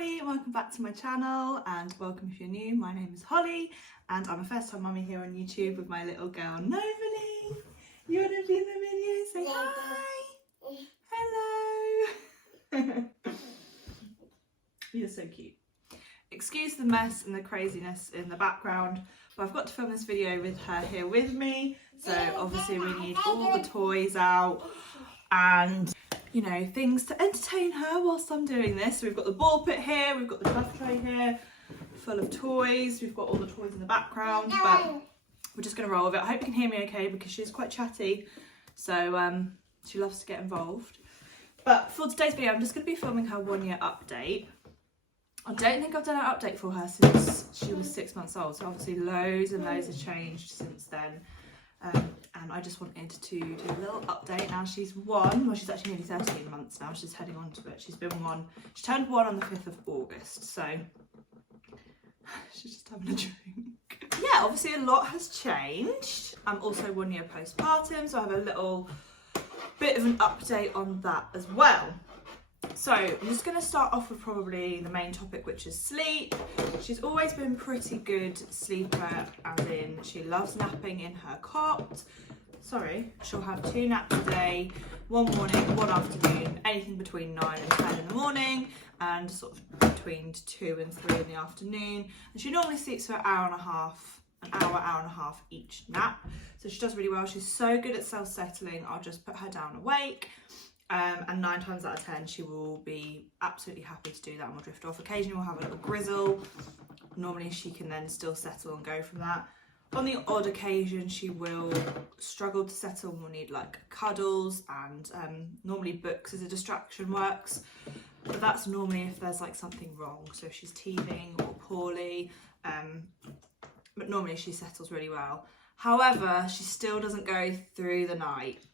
everybody, and welcome back to my channel, and welcome if you're new. My name is Holly and I'm a first time mummy here on YouTube with my little girl Novalie. You want to be in the video? Say hi. Hello. You're so cute. Excuse the mess and the craziness in the background, but I've got to film this video with her here with me, so obviously we need all the toys out and you know, things to entertain her whilst I'm doing this. So we've got the ball pit here, we've got the fluff tray here, full of toys. We've got all the toys in the background, but we're just gonna roll with it. I hope you can hear me okay because she's quite chatty, so she loves to get involved. But for today's video, I'm just gonna be filming her 1 year update. I don't think I've done an update for her since she was 6 months old, so obviously loads and loads has changed since then. And I just wanted to do a little update. Now she's 1, well she's actually nearly 13 months now, she's heading on to it. She's been 1, she turned 1 on the 5th of August, so she's just having a drink. Yeah, obviously a lot has changed. I'm also 1 year postpartum, so I have a little bit of an update on that as well. So I'm just going to start off with probably the main topic, which is sleep. She's always been pretty good sleeper, as in she loves napping in her cot. Sorry, she'll have 2 naps a day, 1 morning, 1 afternoon, anything between 9 and 10 in the morning, and sort of between 2 and 3 in the afternoon. And she normally sleeps for an hour and a half each nap. So she does really well. She's so good at self-settling. I'll just put her down awake. And 9 times out of 10 she will be absolutely happy to do that and will drift off. Occasionally we'll have a little grizzle. Normally she can then still settle and go from that. On the odd occasion she will struggle to settle and will need like cuddles, and normally books as a distraction works, but that's normally if there's like something wrong, so if she's teething or poorly, but normally she settles really well. However, she still doesn't go through the night.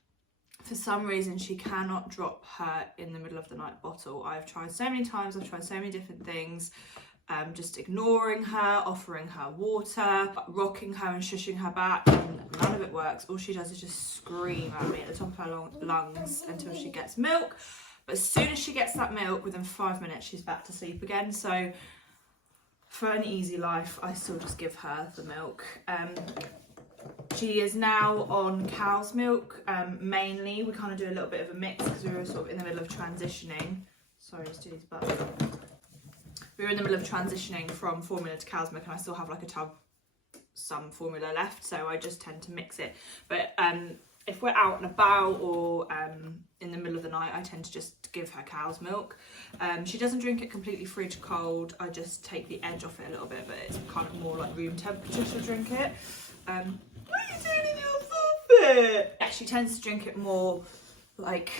For some reason, she cannot drop her in the middle of the night bottle. I've tried so many times, I've tried so many different things, just ignoring her, offering her water, rocking her and shushing her back, and none of it works. All she does is just scream at me at the top of her lungs until she gets milk. But as soon as she gets that milk, within 5 minutes, she's back to sleep again. So for an easy life, I still just give her the milk. She is now on cow's milk, mainly. We kind of do a little bit of a mix because we were sort of in the middle of transitioning. Sorry, let's do these buttons. We were in the middle of transitioning from formula to cow's milk, and I still have like a tub, some formula left, so I just tend to mix it. But if we're out and about or in the middle of the night, I tend to just give her cow's milk. She doesn't drink it completely fridge cold. I just take the edge off it a little bit, but it's kind of more like room temperature to drink it. What are you doing in your forfeit? Yeah, she tends to drink it more like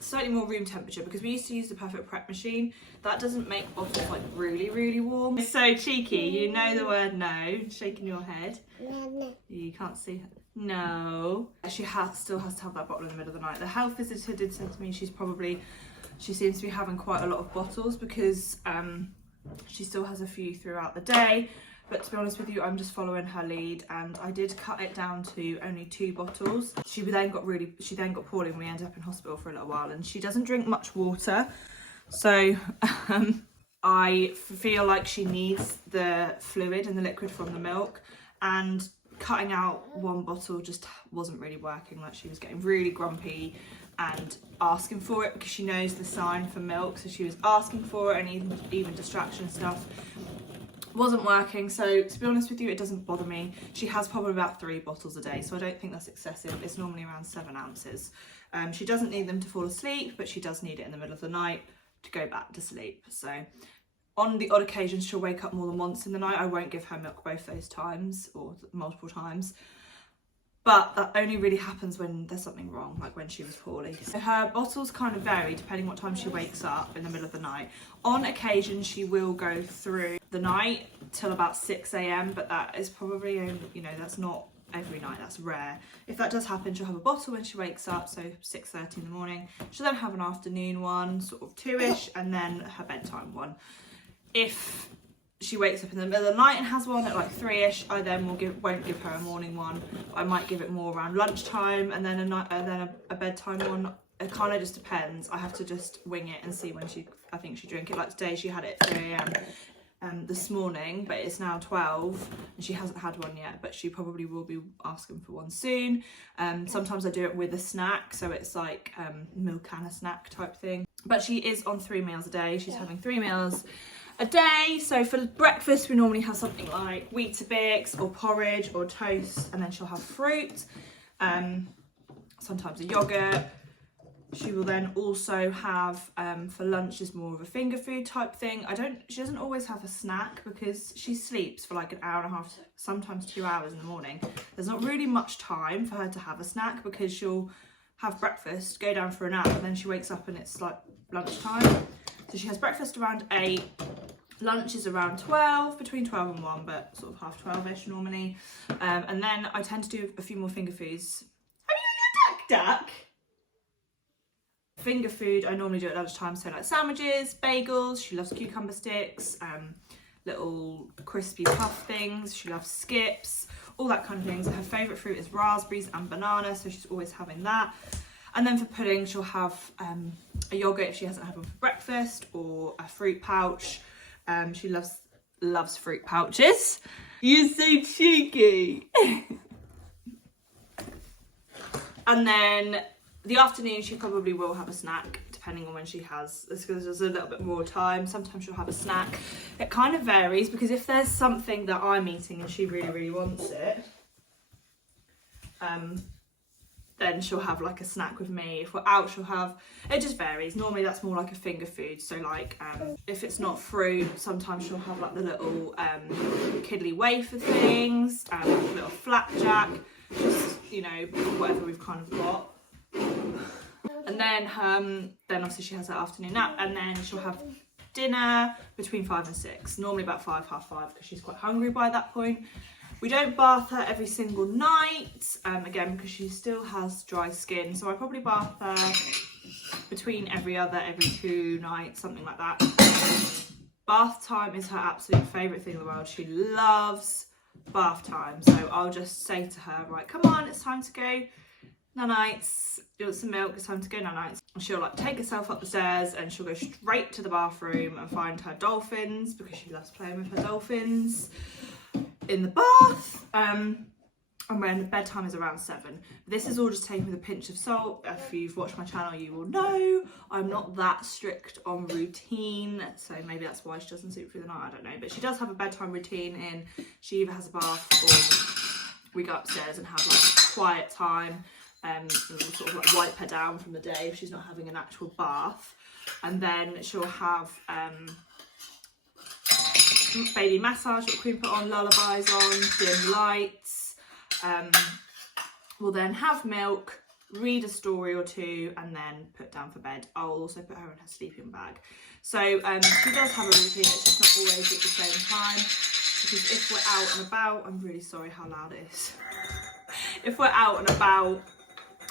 slightly more room temperature, because we used to use the Perfect Prep machine. That doesn't make bottles like really warm. It's so cheeky, you know the word no, shaking your head. No. You can't see her. No. She still has to have that bottle in the middle of the night. The health visitor did say to me she seems to be having quite a lot of bottles because she still has a few throughout the day. But to be honest with you, I'm just following her lead, and I did cut it down to only 2 bottles. She then got poorly and we ended up in hospital for a little while, and she doesn't drink much water. So I feel like she needs the fluid and the liquid from the milk, and cutting out 1 bottle just wasn't really working. Like, she was getting really grumpy and asking for it because she knows the sign for milk, so she was asking for it, and even distraction stuff wasn't working. So to be honest with you, it doesn't bother me. She has probably about 3 bottles a day, so I don't think that's excessive. It's normally around 7 ounces. She doesn't need them to fall asleep, but she does need it in the middle of the night to go back to sleep. So on the odd occasion she'll wake up more than once in the night. I won't give her milk both those times or multiple times, but that only really happens when there's something wrong, like when she was poorly. So her bottles kind of vary depending what time she wakes up in the middle of the night. On occasion she will go through the night till about 6 AM, but that is probably only, you know, that's not every night, that's rare. If that does happen, she'll have a bottle when she wakes up, so 6:30 in the morning. She'll then have an afternoon one, sort of 2ish, and then her bedtime one. If she wakes up in the middle of the night and has one at like 3ish, I then won't give her a morning one. I might give it more around lunchtime, and then a bedtime one it kind of just depends. I have to just wing it and see when I think she drink it. Like today she had it at 3 a.m. This morning, but it's now 12 and she hasn't had one yet, but she probably will be asking for one soon. Sometimes I do it with a snack, so it's like milk and a snack type thing. But she is on 3 meals a day. She's having 3 meals a day. So for breakfast we normally have something like Weetabix or porridge or toast, and then she'll have fruit, sometimes a yogurt. She will then also have for lunch is more of a finger food type thing. She doesn't always have a snack because she sleeps for like an hour and a half, sometimes 2 hours in the morning. There's not really much time for her to have a snack because she'll have breakfast, go down for a nap, and then she wakes up and it's like lunchtime. So she has breakfast around 8, lunch is around 12, between 12 and 1, but sort of half 12ish normally. And then I tend to do a few more finger foods. Have you got your duck? Finger food I normally do at lunchtime, so like sandwiches, bagels. She loves cucumber sticks, little crispy puff things. She loves skips, all that kind of things. Her favourite fruit is raspberries and banana, so she's always having that. And then for pudding she'll have a yoghurt if she hasn't had one for breakfast, or a fruit pouch. She loves fruit pouches. You're so cheeky. And then the afternoon she probably will have a snack, depending on when she has, because there's a little bit more time. Sometimes she'll have a snack. It kind of varies, because if there's something that I'm eating and she really, really wants it, then she'll have like a snack with me. If we're out, she'll have, it just varies. Normally that's more like a finger food. So like, if it's not fruit, sometimes she'll have like the little kiddly wafer things, little flapjack, just, you know, whatever we've kind of got. And then obviously she has her afternoon nap, and then she'll have dinner between 5 and 6, normally about 5, half 5, because she's quite hungry by that point. We don't bath her every single night, again, because she still has dry skin, so I probably bath her between every 2 nights, something like that. Bath time is her absolute favourite thing in the world. She loves bath time, so I'll just say to her, right, come on, it's time to go. Nights, you want some milk, it's time to go nights. She'll like take herself up the stairs and she'll go straight to the bathroom and find her dolphins, because she loves playing with her dolphins in the bath. And when bedtime is around 7. This is all just taken with a pinch of salt. If you've watched my channel you will know I'm not that strict on routine, so maybe that's why she doesn't sleep through the night, I don't know. But she does have a bedtime routine in, she either has a bath or we go upstairs and have like quiet time. And we'll sort of like wipe her down from the day if she's not having an actual bath. And then she'll have baby massage that we put on, lullabies on, dim lights. We'll then have milk, read a story or 2, and then put down for bed. I'll also put her in her sleeping bag. So she does have a routine, it's just not always at the same time. Because if we're out and about, I'm really sorry how loud it is. If we're out and about,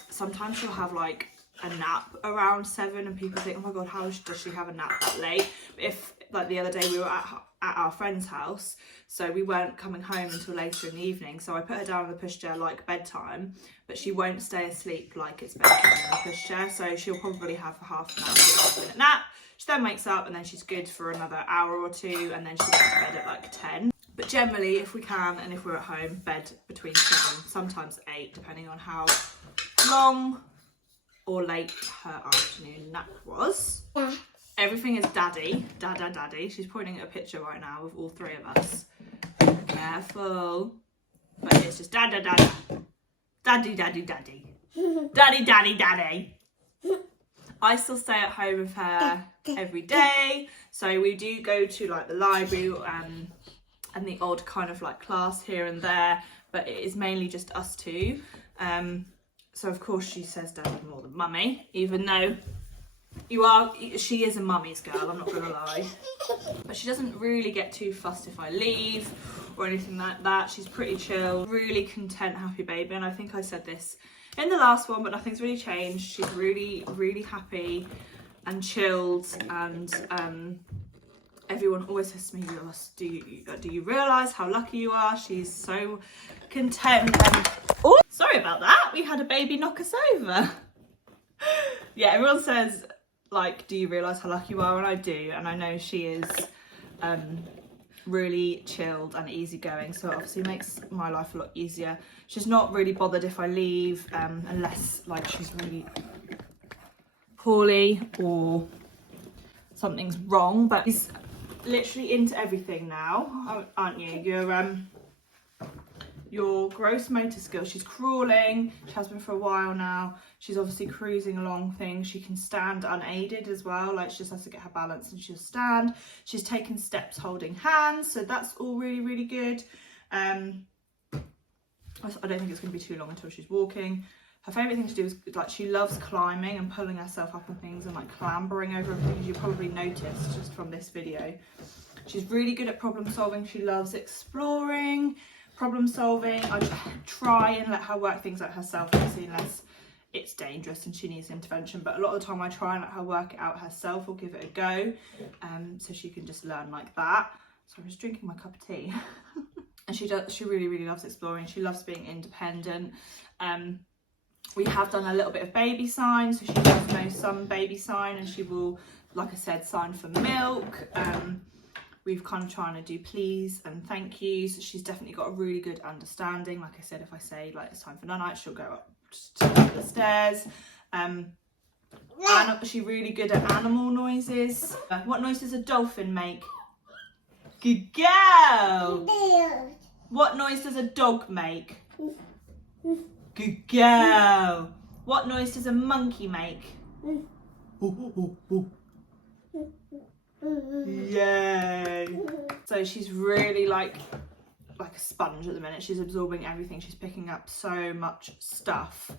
sometimes she'll have like a nap around 7 and people think, oh my god, how does she have a nap that late? If like the other day we were at our friend's house, so we weren't coming home until later in the evening, so I put her down in the pushchair like bedtime, but she won't stay asleep like it's bedtime in the pushchair, so she'll probably have a half an hour, 5-minute nap. She then wakes up and then she's good for another hour or 2, and then she goes to bed at like 10. But generally, if we can and if we're at home, bed between 7, sometimes 8, depending on how long or late her afternoon nap was. Yeah. Everything is daddy, daddy. She's pointing at a picture right now of all 3 of us. Careful. But it's just daddy, daddy. Daddy, daddy, daddy. Daddy, daddy, daddy. I still stay at home with her every day. So we do go to like the library and the odd kind of like class here and there, but it is mainly just us 2. So of course she says daddy more than mummy, even though she is a mummy's girl, I'm not gonna lie. But she doesn't really get too fussed if I leave or anything like that. She's pretty chill, really content, happy baby. And I think I said this in the last one, but nothing's really changed. She's really, really happy and chilled, and everyone always says to me, Ross, do you realise how lucky you are? She's so content. Oh, sorry about that. We had a baby knock us over. Yeah, everyone says, like, do you realise how lucky you are? And I do, and I know she is really chilled and easygoing, so it obviously makes my life a lot easier. She's not really bothered if I leave, unless like she's really poorly or something's wrong, but she's literally into everything now, aren't you? Your gross motor skills, she's crawling, she has been for a while now, she's obviously cruising along things, she can stand unaided as well, like she just has to get her balance and she'll stand. She's taken steps holding hands, so that's all really, really good. I don't think it's going to be too long until she's walking. Her favourite thing to do is, like, she loves climbing and pulling herself up on things and like clambering over everything, as you probably noticed just from this video. She's really good at problem solving, she loves exploring, problem solving. I try and let her work things out herself, obviously, unless it's dangerous and she needs intervention, but a lot of the time I try and let her work it out herself or give it a go, so she can just learn like that. So I'm just drinking my cup of tea. And she really, really loves exploring, she loves being independent. We have done a little bit of baby sign, so she does know some baby sign, and she will, like I said, sign for milk. We've kind of trying to do please and thank yous. So she's definitely got a really good understanding. Like I said, if I say like it's time for night, she'll go up to the stairs. And she's really good at animal noises. What noise does a dolphin make? Good girl. What noise does a dog make? Good girl. What noise does a monkey make? Yay. So she's really like a sponge at the minute. She's absorbing everything. She's picking up so much stuff.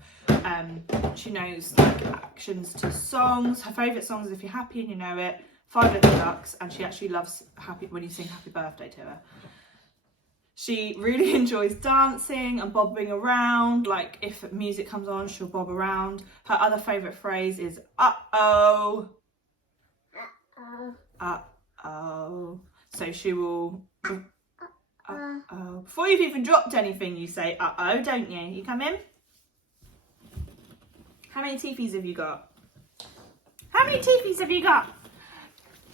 She knows like actions to songs. Her favourite song is If You're Happy and You Know It, 5 Little Ducks, and she actually loves happy when you sing happy birthday to her. She really enjoys dancing and bobbing around. Like if music comes on, she'll bob around. Her other favourite phrase is uh-oh. Uh-oh. So she will uh-oh. Before you've even dropped anything, you say uh-oh, don't you? You come in. How many teepees have you got? How many teepees have you got?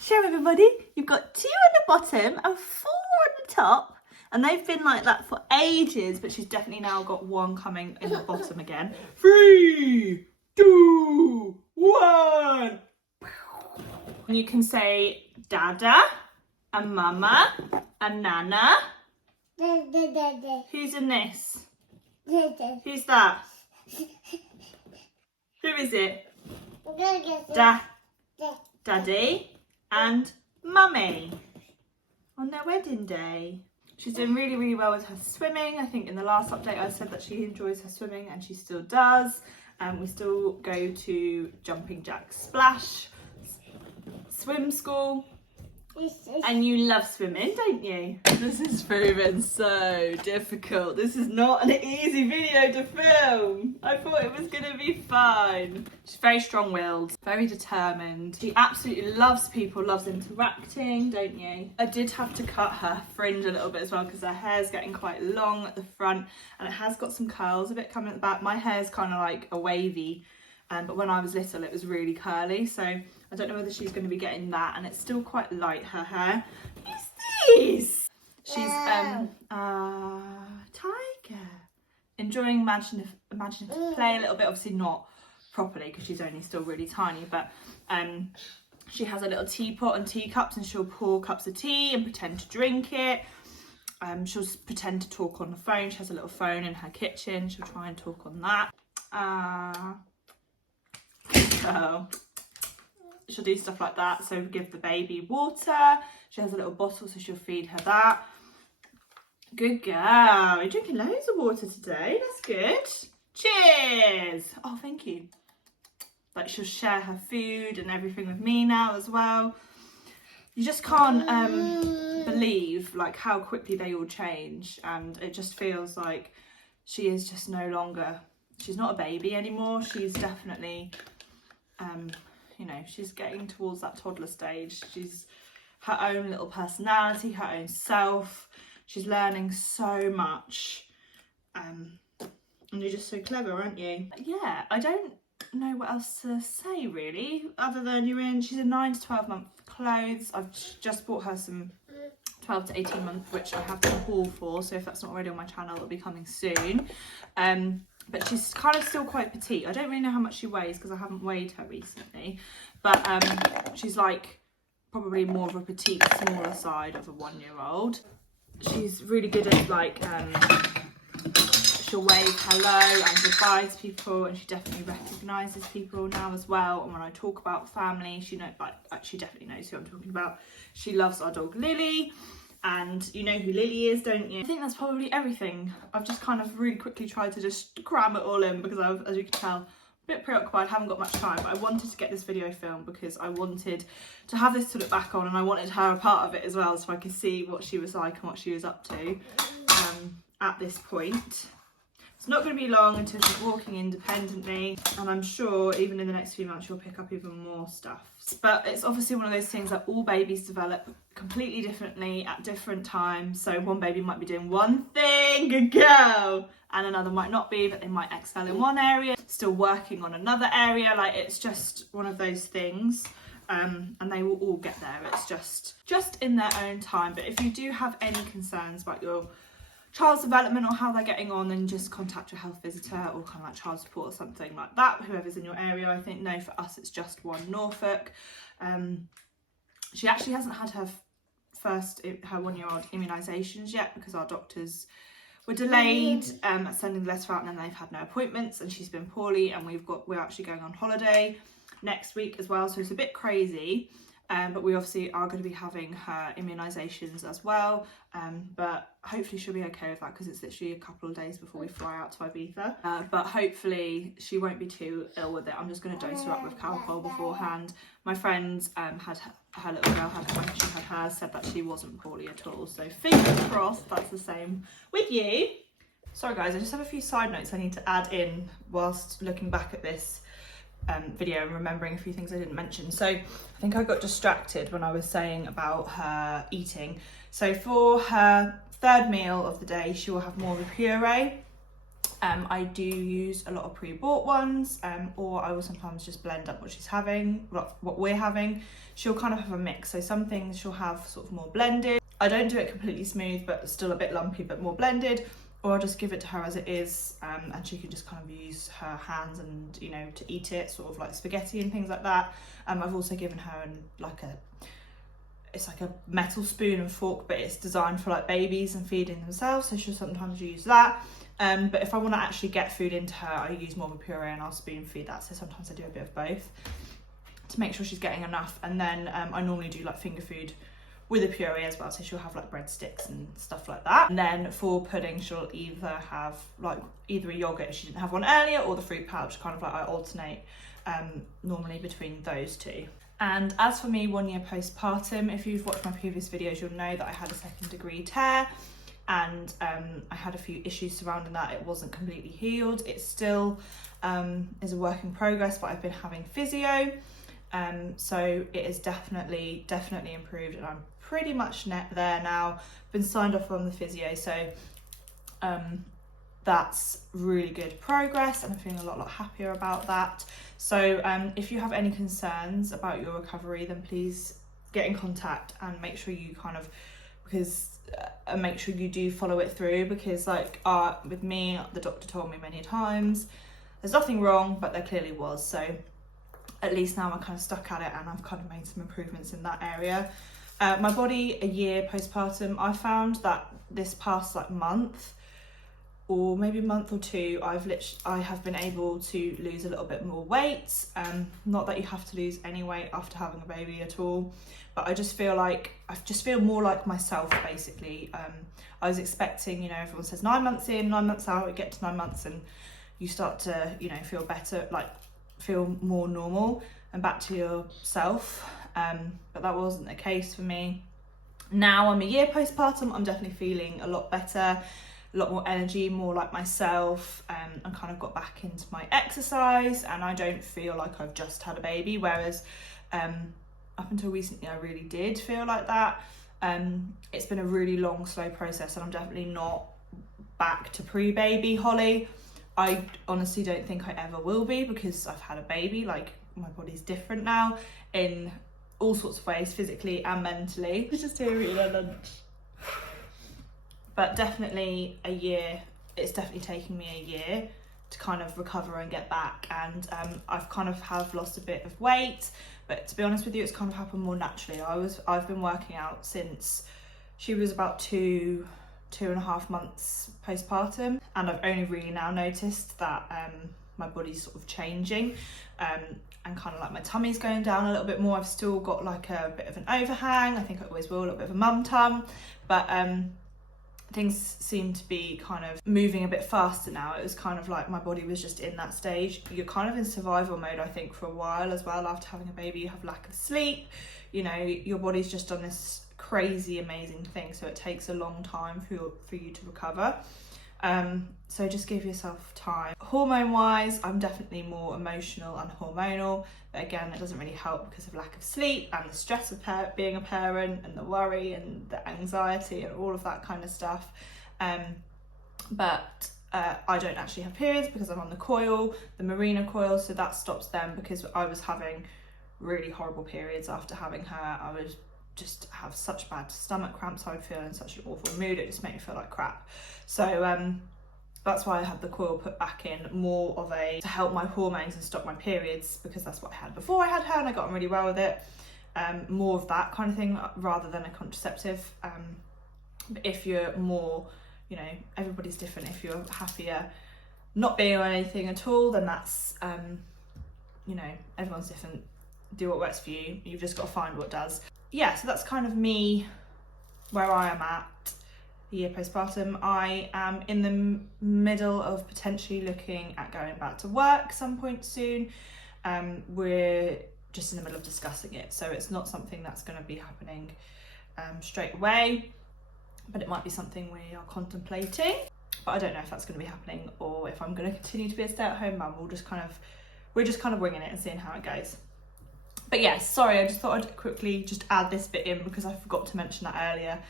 Show everybody. You've got 2 on the bottom and 4 on the top. And they've been like that for ages, but she's definitely now got 1 coming in the bottom again. 3, 2, 1. And you can say Dada and Mama and Nana. Who's in this? Who's that? Who is it? Daddy and Mummy on their wedding day. She's doing really, really well with her swimming. I think in the last update I said that she enjoys her swimming, and she still does. We still go to Jumping Jack Splash swim school. And you love swimming, don't you? This is proving so difficult. This is not an easy video to film. I thought it was going to be fun. She's very strong-willed, very determined. She absolutely loves people, loves interacting, don't you? I did have to cut her fringe a little bit as well because her hair's getting quite long at the front and it has got some curls a bit coming at the back. My hair's kind of like a wavy, but when I was little it was really curly, so I don't know whether she's going to be getting that, and it's still quite light, her hair. Who's this? She's Tiger. Enjoying imaginative play a little bit, obviously not properly because she's only still really tiny, but she has a little teapot and teacups, and she'll pour cups of tea and pretend to drink it. She'll pretend to talk on the phone. She has a little phone in her kitchen. She'll try and talk on that. So she'll do stuff like that. So give the baby water. She has a little bottle, so she'll feed her that. Good girl. You're drinking loads of water today. That's good. Cheers. Oh, thank you. Like, she'll share her food and everything with me now as well. You just can't believe like how quickly they all change, and it just feels like she is just no longer, she's not a baby anymore. She's definitely you know, she's getting towards that toddler stage. She's her own little personality, her own self. She's learning so much. And you're just so clever, aren't you? Yeah, I don't know what else to say really, other than she's in 9 to 12 month clothes. I've just bought her some 12 to 18 month, which I have to haul for, so if that's not already on my channel, it'll be coming soon. But she's kind of still quite petite. I don't really know how much she weighs because I haven't weighed her recently, but she's like probably more of a petite, smaller side of a 1-year-old. She's really good at like she'll wave hello and goodbye to people, and she definitely recognises people now as well. And when I talk about family, she definitely knows who I'm talking about. She loves our dog Lily, and you know who Lily is, don't you? I think that's probably everything. I've just kind of really quickly tried to just cram it all in because I've, as you can tell, a bit preoccupied, haven't got much time, but I wanted to get this video filmed because I wanted to have this to look back on, and I wanted her a part of it as well, so I could see what she was like and what she was up to at this point. It's not going to be long until she's walking independently, and I'm sure even in the next few months she'll pick up even more stuff. But it's obviously one of those things that all babies develop completely differently at different times. So one baby might be doing one thing, good girl, and another might not be, but they might excel in one area, still working on another area. Like, it's just one of those things. And they will all get there. It's just in their own time. But if you do have any concerns about your child's development or how they're getting on, then just contact your health visitor or kind of like child support or something like that, whoever's in your area. I think, no, for us it's just one Norfolk. She actually hasn't had her 1-year-old immunisations yet because our doctors were delayed at sending the letter out, and then they've had no appointments, and she's been poorly, and we're actually going on holiday next week as well, so it's a bit crazy. But we obviously are going to be having her immunisations as well, but hopefully she'll be okay with that because it's literally a couple of days before we fly out to Ibiza. But hopefully she won't be too ill with it. I'm just going to dose her up with Calpol beforehand. My friend had her little girl had when she had hers, said that she wasn't poorly at all, so fingers crossed that's the same with you. Sorry guys, I just have a few side notes I need to add in whilst looking back at this video and remembering a few things I didn't mention. So I think I got distracted when I was saying about her eating. So for her 3rd meal of the day, she will have more of a puree. I do use a lot of pre-bought ones, or I will sometimes just blend up what she's having, what we're having. She'll kind of have a mix. So some things she'll have sort of more blended. I don't do it completely smooth, but still a bit lumpy, but more blended. Or I'll just give it to her as it is, and she can just kind of use her hands and, you know, to eat it, sort of like spaghetti and things like that. I've also given her it's like a metal spoon and fork, but it's designed for like babies and feeding themselves, so she'll sometimes use that. But if I want to actually get food into her, I use more of a puree and I'll spoon feed that, so sometimes I do a bit of both to make sure she's getting enough. And then I normally do like finger food with a puree as well, so she'll have like breadsticks and stuff like that. And then for pudding, she'll either have either a yogurt if she didn't have one earlier, or the fruit pouch, kind of like I alternate normally between those two. And as for me, 1 year postpartum, if you've watched my previous videos, you'll know that I had a 2nd degree tear, and I had a few issues surrounding that. It wasn't completely healed. It still is a work in progress, but I've been having physio. So it is definitely improved, and I'm pretty much there now. Been signed off on the physio, so that's really good progress, and I'm feeling a lot happier about that. So if you have any concerns about your recovery, then please get in contact and make sure you make sure you do follow it through, because like with me, the doctor told me many times there's nothing wrong, but there clearly was. So at least now I'm kind of stuck at it, and I've kind of made some improvements in that area. My body, a year postpartum, I found that this past like month, or maybe a month or two, I have been able to lose a little bit more weight. Not that you have to lose any weight after having a baby at all, but I just feel more like myself, basically. I was expecting, you know, everyone says 9 months in, 9 months out, you get to 9 months and you start to, you know, feel better, like feel more normal and back to yourself. But that wasn't the case for me. Now I'm a year postpartum, I'm definitely feeling a lot better, a lot more energy, more like myself. I kind of got back into my exercise, and I don't feel like I've just had a baby, whereas up until recently I really did feel like that. It's been a really long, slow process, and I'm definitely not back to pre-baby Holly. I honestly don't think I ever will be, because I've had a baby. Like, my body's different now in all sorts of ways, physically and mentally. It's just here eating our lunch. But definitely a year, it's definitely taken me a year to kind of recover and get back. And I've kind of have lost a bit of weight, but to be honest with you, it's kind of happened more naturally. I've been working out since she was about 2.5 months postpartum, and I've only really now noticed that my body's sort of changing, and kind of like my tummy's going down a little bit more. I've still got like a bit of an overhang, I think I always will, a little bit of a mum tum, but things seem to be kind of moving a bit faster now. It was kind of like my body was just in that stage. You're kind of in survival mode, I think, for a while as well. After having a baby, you have lack of sleep, you know, your body's just on this crazy amazing thing, so it takes a long time for you to recover. So just give yourself time. Hormone wise, I'm definitely more emotional and hormonal, but again, it doesn't really help because of lack of sleep and the stress of being a parent, and the worry and the anxiety and all of that kind of stuff. But I don't actually have periods because I'm on the coil, the Mirena coil, so that stops them, because I was having really horrible periods after having her. I was just have such bad stomach cramps, I would feel in such an awful mood, it just made me feel like crap. So that's why I had the coil put back in, more of to help my hormones and stop my periods, because that's what I had before I had her and I got on really well with it. More of that kind of thing rather than a contraceptive. But if you're more, you know, everybody's different. If you're happier not being on anything at all, then that's, you know, everyone's different. Do what works for you. You've just got to find what does. Yeah, so that's kind of me, where I am at a year postpartum. I am in the middle of potentially looking at going back to work some point soon. We're just in the middle of discussing it, so it's not something that's going to be happening straight away, but it might be something we are contemplating. But I don't know if that's going to be happening or if I'm going to continue to be a stay-at-home mum. We're just kind of winging it and seeing how it goes. But yeah, sorry, I just thought I'd quickly just add this bit in because I forgot to mention that earlier.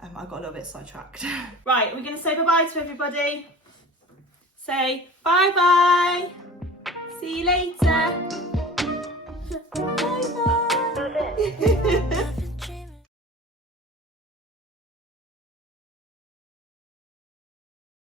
I got a little bit sidetracked. Right, we're going to say bye-bye to everybody. Say bye-bye. See you later.